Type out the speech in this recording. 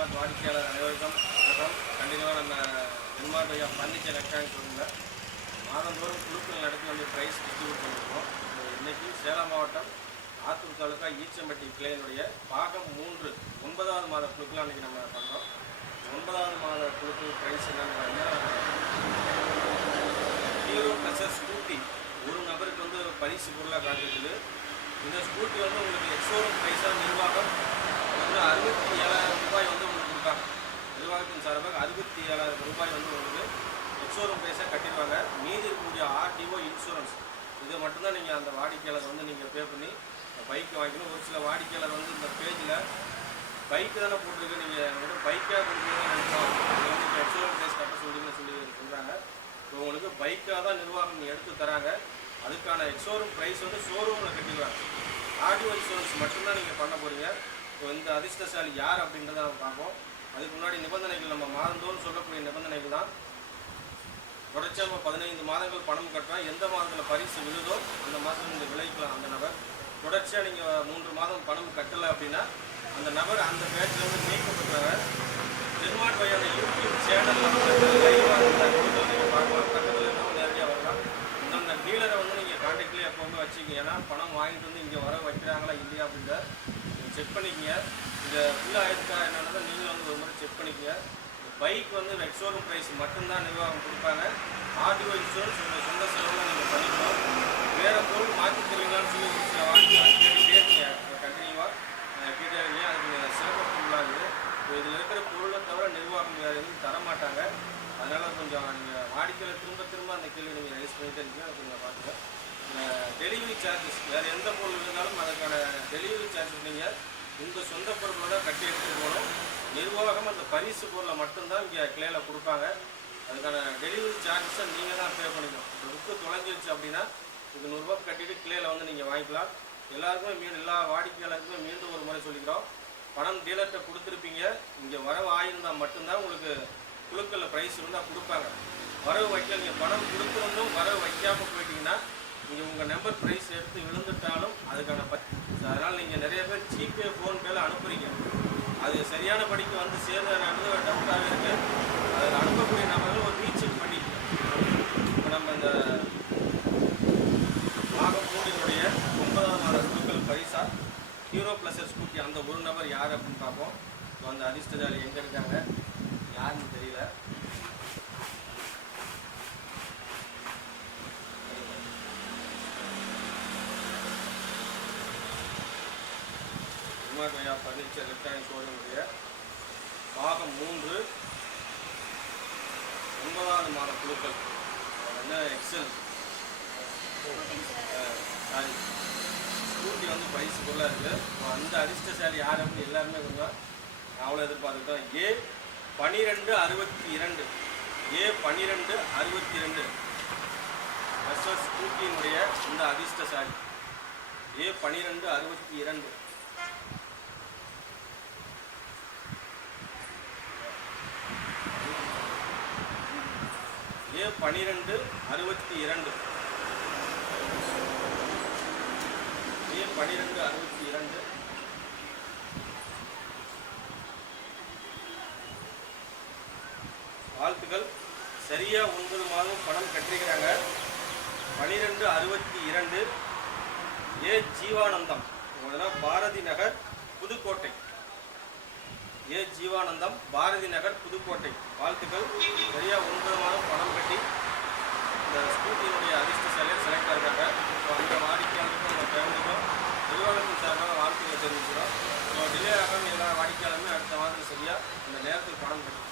Denmark வாடிக்கையாளர் அனைவருக்கும் வணக்கம். கண்டிப்பாக நம்ம டென்மார்க் ஐயா பர்னிச்சர் எலக்ட்ரானிக் ஷோரூமில் மாதந்தோறும் குழுக்கள் நடத்தி வந்து ப்ரைஸ் டிஸ்ட்ரிபியூட் பண்ணியிருக்கோம் இன்றைக்கி சேலம் மாவட்டம் ஆத்தூர் தாலுக்கா ஈச்சம்பட்டி கிளையினுடைய பாகம் மூன்று ஒன்பதாவது மாத குழுக்கள் அன்றைக்கி நம்ம பண்ணுறோம் ஒன்பதாவது மாத குழுக்கள் ப்ரைஸ் என்னன்னு பார்த்தீங்கன்னா ஹீரோ ப்ளஸர் ஸ்கூட்டி ஒரு நபருக்கு வந்து பரிசு பொருளாக காத்திருக்குது. இந்த ஸ்கூட்டி வந்து உங்களுக்கு எக்ஸோரூம் ப்ரைஸாக நிர்வாகம். வந்து அறுபத்தி ஏழாயிரம் ரூபாய் வந்து உங்களுக்கு நிர்வாகத்தின் சார்பாக அறுபத்தி ஏழாயிரம் ரூபாய் வந்து உங்களுக்கு எக்ஸோரூம் ப்ரைஸாக கட்டிடுவாங்க. மீதி இருக்கக்கூடிய ஆர்டிஓ இன்சூரன்ஸ் இதை மட்டும்தான் நீங்கள் அந்த வாடிக்கையாளர் வந்து நீங்கள் பே பண்ணி பைக்கை வாங்கிக்கணும். ஒரு சில வாடிக்கையாளர் வந்து இந்த பேஜில் பைக்கு தானே போட்டிருக்கு. நீங்கள் வந்து பைக்காக கொடுக்குறீங்கன்னு நினைச்சோம் நீங்கள் எக்ஸோரூம் கட்ட சொல்லிங்கன்னு சொல்லி சொல்கிறாங்க இப்போ உங்களுக்கு பைக்காக தான் நிர்வாகம் எடுத்து தராங்க. அதுக்கான எக்ஸோரூம் ப்ரைஸ் வந்து ஷோரூமில் கட்டிடுவாங்க. ஆடியோ இன்சூரன்ஸ் மட்டும்தான் நீங்கள் பண்ண போகிறீங்க இப்போ இந்த அதிர்ஷ்டசாலி யார் அப்படின்றத நம்ம பார்ப்போம். அதுக்கு முன்னாடி நிபந்தனைகள் நம்ம மாதந்தோறும் சொல்லக்கூடிய நிபந்தனைகள் தான். தொடர்ச்சியாக நம்ம பதினைந்து மாதங்கள் பணம் கட்டுறோம் எந்த மாதத்தில் பரிசு விழுதோ அந்த மாதம் நீங்கள் விளைவிக்கலாம் அந்த நபர். தொடர்ச்சியாக நீங்கள் மூன்று மாதம் பணம் கட்டலை அப்படின்னா அந்த நபர் அந்த பேட்டில் வந்து நீக்கப்பட்டுறாங்க டென்மார்க் வழியான யூடியூப் சேனலில் வந்து நீங்கள் பார்க்கலாம். பக்கத்தில் நேரடியாக வரலாம். அந்தந்த டீலரை வந்து நீங்கள் கான்டாக்ட்லேயே எப்போவுமே வச்சுக்கோங்க. ஏன்னா பணம் வாங்கிட்டு வந்து இங்கே வர வைக்கிறாங்களா இல்லையா அப்படின்ற செக் பண்ணிக்கங்க. இந்த ஃபுல்லாக ஆயிருக்கா என்னன்றதை நீங்களும் வந்து ஒரு முறை செக் பண்ணிக்கங்க. பைக் வந்து எக்ஸோரூம் ப்ரைஸ் மட்டும்தான் நிர்வாகம் கொடுப்பாங்க. ஆர்டிஓ இன்சூரன்ஸ் உங்கள் சொந்த செலவில் நீங்கள் பண்ணிக்கணும். வேறு பொருள் மாற்றி தருவீங்களான்னு சொல்லி ஒரு சில வாங்கி கேட்டுகிட்டே இருக்கீங்க கண்டினியூவாக கேட்டாங்க அதுக்கு சிறப்பு உள்ளாகுது இருக்குது இதில் இருக்கிற பொருளை தவிர நிர்வாகம் வேறு எதுவும் தர மாட்டாங்க அதனால் கொஞ்சம் நீங்கள் வாடிக்கையில் திரும்ப திரும்ப அந்த கேள்வி நீங்கள் ரைஸ் பண்ணிகிட்டே இருக்கீங்க. அதை கொஞ்சம் பார்த்துங்க டெலிவரி சார்ஜஸ் வேறு எந்த பொருள் இருந்தாலும் அதுக்கான டெலிவரி சார்ஜஸ் நீங்கள் உங்கள் சொந்த பொருளோட கட்டி எடுத்துகிட்டு போகணும். நிர்வாகம் அந்த பரிசு பொருளை மட்டும்தான் இங்கே கிளையில் கொடுப்பாங்க. அதுக்கான டெலிவரி சார்ஜஸை நீங்கள் தான் பே பண்ணிக்கணும். இப்போ புக்கு தொலைஞ்சிருச்சு அப்படின்னா இது நூறுரூவா கட்டிட்டு கிளையில் வந்து நீங்கள் வாங்கிக்கலாம். எல்லாருக்குமே மீண்டும் எல்லா வாடிக்கையாளருக்குமே மீண்டும் ஒரு முறை சொல்லிக்கிறோம். பணம் டீலர்கிட்ட கொடுத்துருப்பீங்க. இங்கே வரவு ஆயிருந்தால் மட்டும்தான் உங்களுக்கு குழுக்களில் ப்ரைஸ் இருந்தால் கொடுப்பாங்க. வரவு வைக்க நீங்கள் பணம் கொடுத்துருந்தும் வரவு வைக்காமல் போயிட்டீங்கன்னா நீங்கள் உங்கள் நம்பர் ப்ரைஸ் எடுத்து விழுந்துட்டாலும் அதுக்கான ப அதனால் நீங்கள் நிறைய பேர் ஜிபே ஃபோன்பேல அனுப்புறீங்க. அது சரியான படிக்கு வந்து சேர்ந்தது டவுட்டாகவே இருக்குது அதில் அனுப்பக்கூடிய நபர்கள் ஒரு ரீசெக் பண்ணிக்கணும் இப்போ நம்ம இந்த பாகம் மூன்றினுடைய ஒன்பதாம் மாத குழுக்கள் பரிசா ஹீரோ ப்ளஸர் ஸ்கூட்டி அந்த ஒரு நபர் யார் அப்படின்னு பார்ப்போம் இப்போ அந்த அதிர்ஷ்டசாலி எங்கே இருக்காங்க யாருன்னு தெரியல உமாகயா பர்னிச்சர் எலக்ட்ரானிக் ஷோரூமுடைய பாகம் மூன்று ஒன்பதாவது மாத குழுக்கள். என்ன எக்ஸல் சாரி. ஸ்கூட்டி வந்து பரிசு பொருளாக இருக்குது அந்த அதிர்ஷ்டசாலி யார் அப்படின்னு எல்லாருமே கொஞ்சம் அவ்வளோ எதிர்பார்த்துட்டோம் ஏ பனிரெண்டு அறுபத்தி இரண்டு. ஏ பன்னிரெண்டு அறுபத்தி ரெண்டு எஸ்எஸ் ஸ்கூட்டியினுடைய இந்த அதிர்ஷ்டசாலி ஏ பன்னிரெண்டு அறுபத்தி இரண்டு. ஏ பன்னிரெண்டு அறுபத்தி இரண்டு. ஏ பன்னிரெண்டு அறுபத்தி இரண்டு. வாழ்த்துக்கள். சரியா ஒன்பது மாதம் பணம் கட்டிருக்கிறாங்க. பனிரெண்டு அறுபத்தி இரண்டு. ஏ. ஜீவானந்தம். பாரதி நகர் புதுக்கோட்டை. ஏ. ஜீவானந்தம் பாரதி நகர் புதுக்கோட்டை. வாழ்த்துக்கள். நிறையா ஒன்பது மாதம் பணம் கட்டி இந்த ஸ்கூட்டியினுடைய சிலையை செலக்ட் ஆகிறாங்க ஸோ அந்த வாடிக்கையாளருக்கும் நம்ம ஃபேமிலிக்கும் நிர்வாகத்தின் சார்பாக வாழ்த்துக்களை தெரிவிக்கிறோம். ஸோ டிலே ஆகாமல் எல்லா வாடிக்கையாளருமே அடுத்த மாதம் சரியாக இந்த நேரத்துக்கு பணம் கட்டி